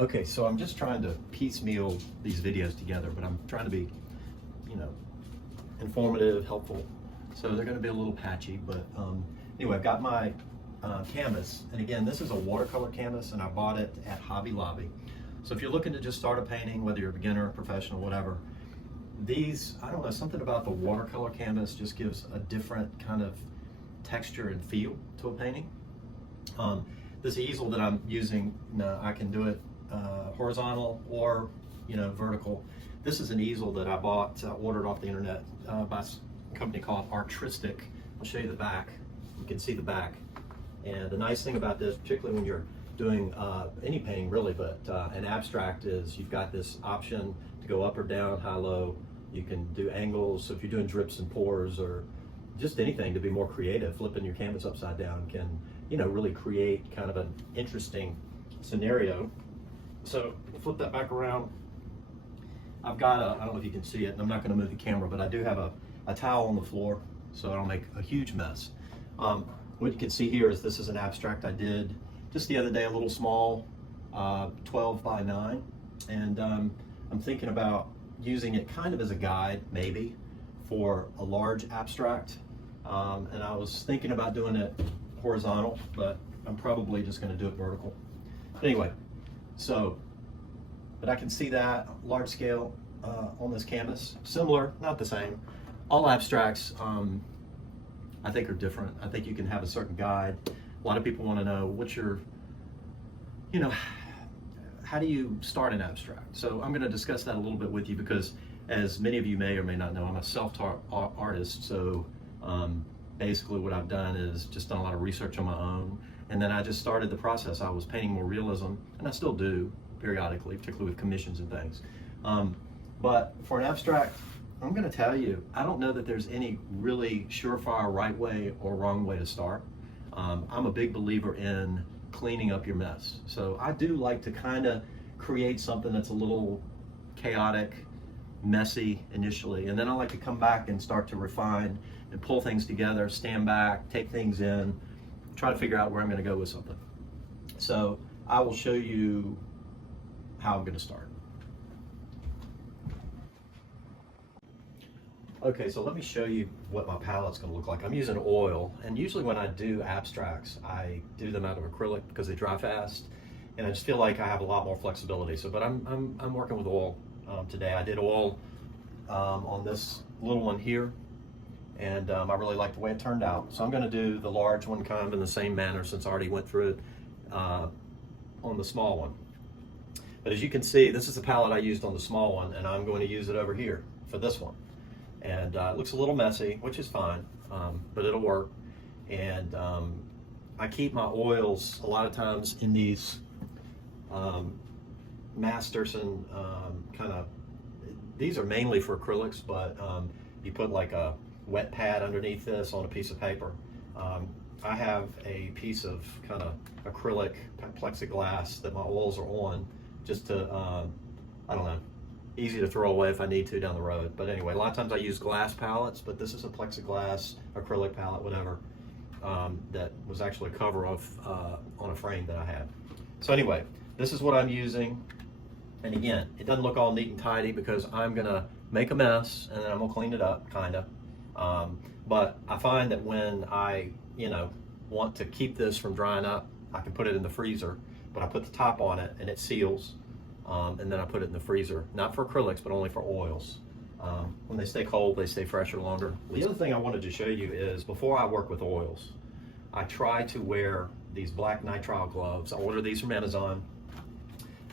Okay, so I'm just trying to piecemeal these videos together, but I'm trying to be, you know, informative, helpful. So they're going to be a little patchy, but anyway, I've got my canvas, and again, this is a watercolor canvas, and I bought it at Hobby Lobby. So if you're looking to just start a painting, whether you're a beginner, professional, whatever, these, I don't know, something about the watercolor canvas just gives a different kind of texture and feel to a painting. This easel that I'm using, I can do it horizontal or, you know, vertical. This is an easel that I bought, ordered off the internet by a company called Artristic. I'll show you the back. You can see the back. And the nice thing about this, particularly when you're doing any painting really, but an abstract, is you've got this option to go up or down, high, low. You can do angles. So if you're doing drips and pours or just anything to be more creative, flipping your canvas upside down can, you know, really create kind of an interesting scenario. So flip that back around. I've got I don't know if you can see it, and I'm not going to move the camera, but I do have a towel on the floor so I don't make a huge mess. What you can see here is this is an abstract I did just the other day, a little small, 12 by 9, and I'm thinking about using it kind of as a guide, maybe, for a large abstract. And I was thinking about doing it horizontal, but I'm probably just going to do it vertical. But anyway, so, but I can see that large scale on this canvas. Similar, not the same. All abstracts, I think, are different. I think you can have a certain guide. A lot of people want to know what's your, you know, how do you start an abstract? So I'm going to discuss that a little bit with you because, as many of you may or may not know, I'm a self-taught artist. So basically what I've done is just done a lot of research on my own. And then I just started the process. I was painting more realism, and I still do periodically, particularly with commissions and things. But for an abstract, I'm going to tell you, I don't know that there's any really surefire right way or wrong way to start. I'm a big believer in cleaning up your mess. So I do like to kind of create something that's a little chaotic, messy initially, and then I like to come back and start to refine and pull things together, stand back, take things in, try to figure out where I'm going to go with something. So I will show you how I'm going to start. Okay, so let me show you what my palette's going to look like. I'm using oil, and usually when I do abstracts, I do them out of acrylic because they dry fast, and I just feel like I have a lot more flexibility. So, but I'm working with oil today. I did oil on this little one here, and I really like the way it turned out. So I'm going to do the large one kind of in the same manner, since I already went through it on the small one. But as you can see, this is the palette I used on the small one, and I'm going to use it over here for this one. And it looks a little messy, which is fine, but it'll work. And I keep my oils a lot of times in these Masterson kind of, these are mainly for acrylics, but you put like a wet pad underneath this on a piece of paper. I have a piece of kind of acrylic plexiglass that my oils are on, just to, I don't know, easy to throw away if I need to down the road. But anyway, a lot of times I use glass palettes, but this is a plexiglass acrylic palette, whatever, that was actually a cover of on a frame that I had. So anyway, this is what I'm using. And again, it doesn't look all neat and tidy because I'm gonna make a mess and then I'm gonna clean it up, kinda. But I find that when I, you know, want to keep this from drying up, I can put it in the freezer, but I put the top on it and it seals. And then I put it in the freezer, not for acrylics, but only for oils. When they stay cold, they stay fresher longer. The other thing I wanted to show you is, before I work with oils, I try to wear these black nitrile gloves. I ordered these from Amazon.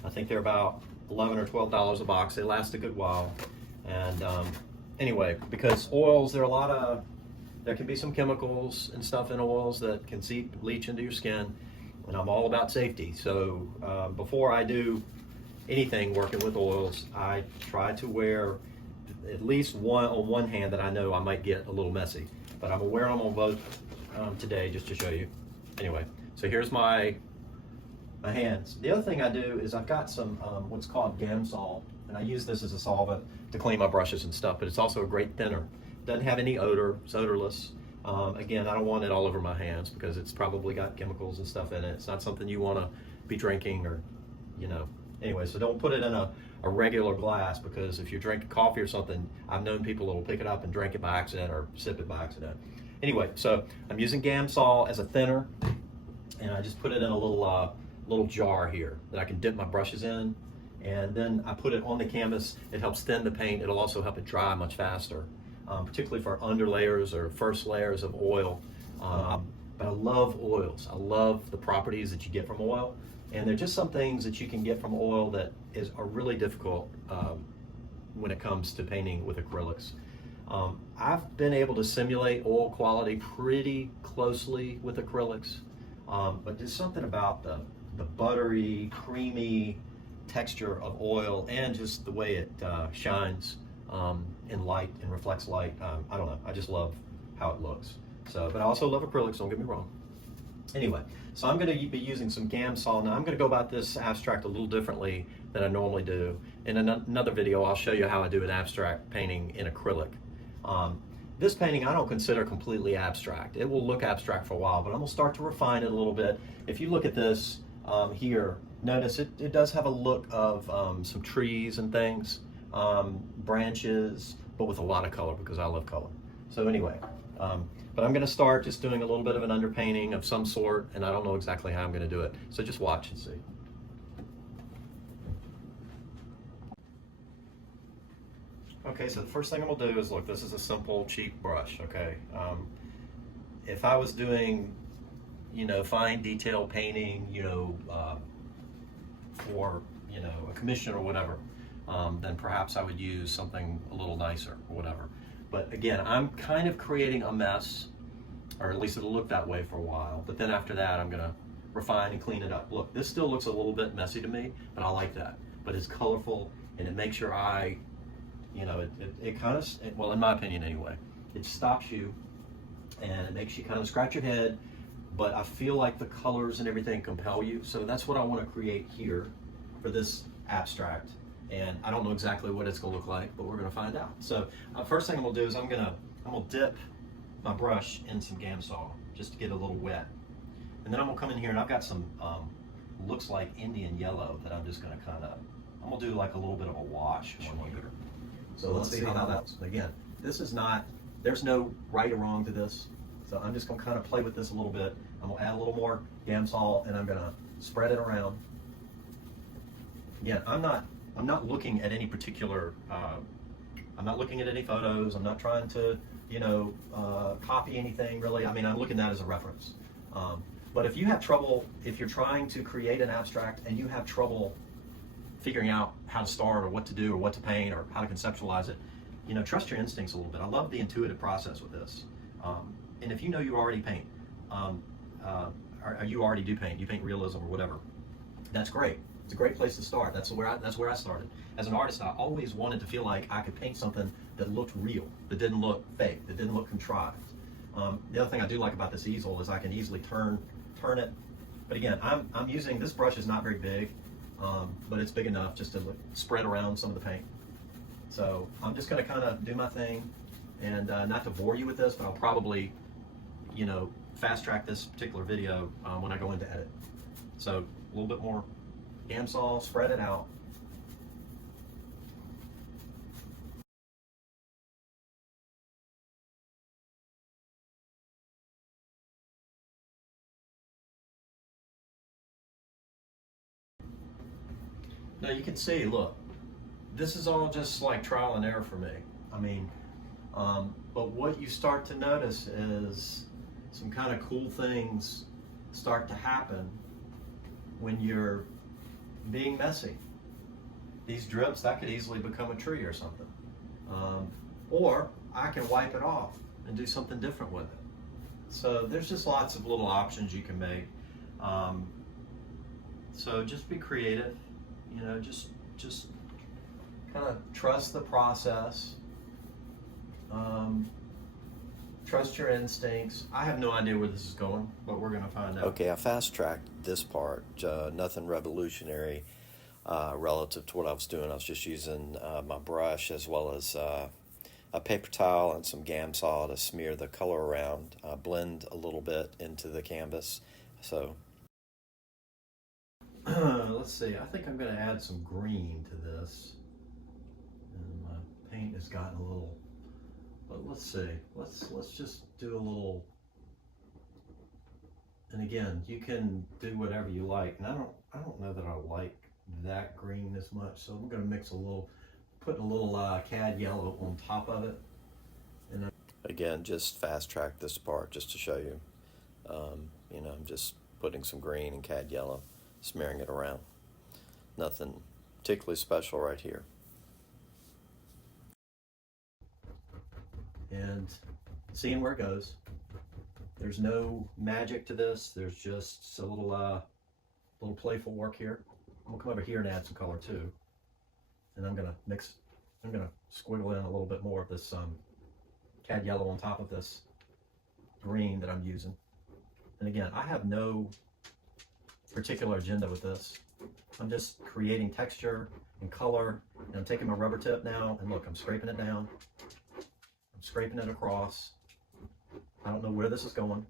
I think they're about $11 or $12 a box. They last a good while. And anyway, because oils, there can be some chemicals and stuff in oils that can leach into your skin, and I'm all about safety. So before I do anything working with oils, I try to wear at least one on one hand that I know I might get a little messy, but I'm gonna wear them on both today just to show you. Anyway, so here's my hands. The other thing I do is I've got some what's called Gamsol, and I use this as a solvent to clean my brushes and stuff, but it's also a great thinner. Doesn't have any odor, it's odorless. Again, I don't want it all over my hands because it's probably got chemicals and stuff in it. It's not something you want to be drinking or, you know, Anyway, so don't put it in a regular glass, because if you're drinking coffee or something, I've known people that will pick it up and drink it by accident or sip it by accident. Anyway, so I'm using Gamsol as a thinner, and I just put it in a little jar here that I can dip my brushes in, and then I put it on the canvas. It helps thin the paint. It'll also help it dry much faster, particularly for under layers or first layers of oil. But I love oils. I love the properties that you get from oil, and there are just some things that you can get from oil that are really difficult when it comes to painting with acrylics. I've been able to simulate oil quality pretty closely with acrylics, but there's something about the buttery, creamy texture of oil, and just the way it shines in light and reflects light. I don't know, I just love how it looks. So, but I also love acrylics, don't get me wrong. Anyway, so I'm going to be using some Gamsol. Now I'm going to go about this abstract a little differently than I normally do. In another video, I'll show you how I do an abstract painting in acrylic. This painting I don't consider completely abstract. It will look abstract for a while, but I'm going to start to refine it a little bit. If you look at this here, notice it does have a look of some trees and things, branches, but with a lot of color, because I love color. So anyway, but I'm going to start just doing a little bit of an underpainting of some sort, and I don't know exactly how I'm going to do it. So just watch and see. Okay, so the first thing I'm going to do is, look, this is a simple, cheap brush, okay? If I was doing, fine detail painting, for, a commission or whatever, then perhaps I would use something a little nicer or whatever. But again, I'm kind of creating a mess, or at least it'll look that way for a while. But then after that, I'm gonna refine and clean it up. Look, this still looks a little bit messy to me, but I like that. But it's colorful, and it makes your eye, it kind of, well, in my opinion anyway, it stops you, and it makes you kind of scratch your head, but I feel like the colors and everything compel you. So that's what I want to create here for this abstract. And I don't know exactly what it's going to look like, but we're going to find out. So first thing I'm going to do is I'm going to dip my brush in some Gamsol just to get a little wet. And then I'm going to come in here, and I've got some, looks like Indian yellow that I'm just going to I'm going to do like a little bit of a wash on here. So let's see how that looks. Again, this is not, there's no right or wrong to this. So I'm just going to kind of play with this a little bit. I'm going to add a little more Gamsol, and I'm going to spread it around. Again, I'm not looking at any particular, I'm not looking at any photos. I'm not trying to, copy anything really. I mean, I'm looking at that as a reference. But if you have trouble, if you're trying to create an abstract and you have trouble figuring out how to start or what to do or what to paint or how to conceptualize it, trust your instincts a little bit. I love the intuitive process with this. And if you already paint, or you already do paint, you paint realism or whatever, that's great. It's a great place to start. That's where I started. As an artist, I always wanted to feel like I could paint something that looked real, that didn't look fake, that didn't look contrived. The other thing I do like about this easel is I can easily turn it. But again, I'm using, this brush is not very big, but it's big enough just to spread around some of the paint. So I'm just going to kind of do my thing, and not to bore you with this, but I'll probably, fast track this particular video when I go into edit. So a little bit more Gamsol, spread it out. Now you can see, look, this is all just like trial and error for me. I mean, but what you start to notice is some kind of cool things start to happen when you're being messy. These drips, that could easily become a tree or something. Or I can wipe it off and do something different with it. So there's just lots of little options you can make. So just be creative, just kind of trust the process. Trust your instincts. I have no idea where this is going, but we're going to find out. Okay, I fast-tracked this part, nothing revolutionary relative to what I was doing. I was just using my brush as well as a paper towel and some Gamsol to smear the color around, blend a little bit into the canvas. So let's see, I think I'm going to add some green to this. And my paint has gotten a little, but let's see, let's just do a little. And again, you can do whatever you like. And I don't know that I like that green as much, so I'm going to mix a little, put a little cad yellow on top of it. And again, just fast track this part just to show you. You know, I'm just putting some green and cad yellow, smearing it around. Nothing particularly special right here. And seeing where it goes. There's no magic to this. There's just a little playful work here. I'm gonna come over here and add some color too. And I'm gonna squiggle in a little bit more of this cad yellow on top of this green that I'm using. And again, I have no particular agenda with this. I'm just creating texture and color, and I'm taking my rubber tip now, and look, I'm scraping it down. I'm scraping it across. I don't know where this is going,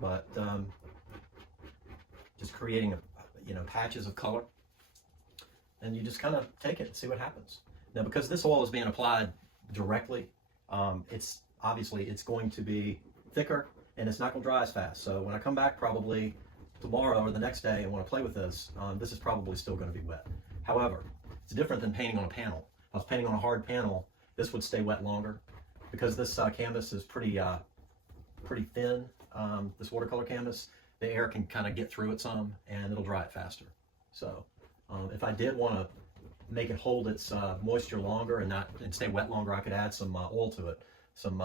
but just creating, patches of color, and you just kind of take it and see what happens. Now, because this oil is being applied directly, it's going to be thicker, and it's not going to dry as fast. So when I come back probably tomorrow or the next day and want to play with this, this is probably still going to be wet. However, it's different than painting on a panel. If I was painting on a hard panel, this would stay wet longer. Because this canvas is pretty thin, this watercolor canvas, the air can kind of get through it some, and it'll dry it faster. So if I did want to make it hold its moisture longer and stay wet longer, I could add some oil to it, some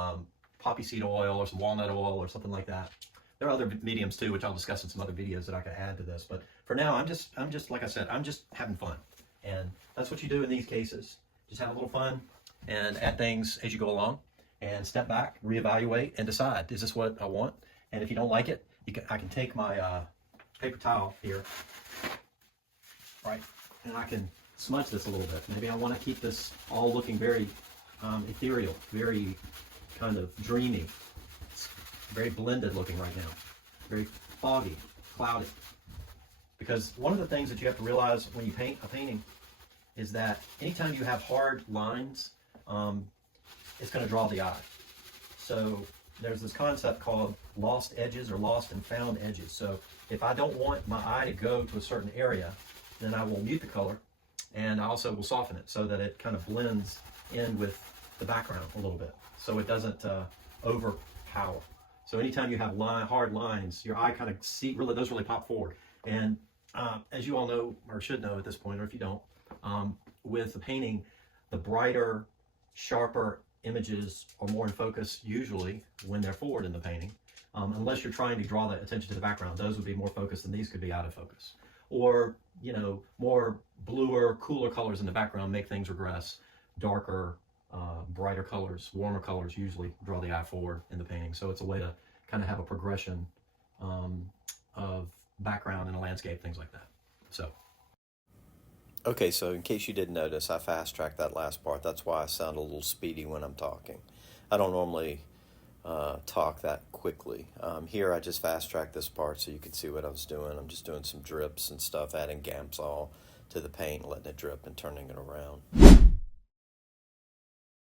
poppy seed oil or some walnut oil or something like that. There are other mediums too, which I'll discuss in some other videos that I could add to this. But for now, I'm just like I said, I'm just having fun, and that's what you do in these cases. Just have a little fun and add things as you go along. And step back, reevaluate, and decide, is this what I want? And if you don't like it, I can take my paper towel here, right, and I can smudge this a little bit. Maybe I want to keep this all looking very ethereal, very kind of dreamy. It's very blended looking right now, very foggy, cloudy. Because one of the things that you have to realize when you paint a painting is that anytime you have hard lines, it's going to draw the eye. So there's this concept called lost edges or lost and found edges. So if I don't want my eye to go to a certain area, then I will mute the color, and I also will soften it so that it kind of blends in with the background a little bit, so it doesn't overpower. So anytime you have hard lines, your eye kind of those really pop forward. And as you all know, or should know at this point, or if you don't, with the painting, the brighter, sharper images are more in focus usually when they're forward in the painting, unless you're trying to draw the attention to the background. Those would be more focused, and these could be out of focus. Or, more bluer, cooler colors in the background make things regress. Darker, brighter colors, warmer colors usually draw the eye forward in the painting. So it's a way to kind of have a progression of background in a landscape, things like that. So. Okay, so in case you didn't notice, I fast-tracked that last part. That's why I sound a little speedy when I'm talking. I don't normally talk that quickly. Here I just fast-tracked this part so you can see what I was doing. I'm just doing some drips and stuff, adding Gamsol to the paint, letting it drip and turning it around.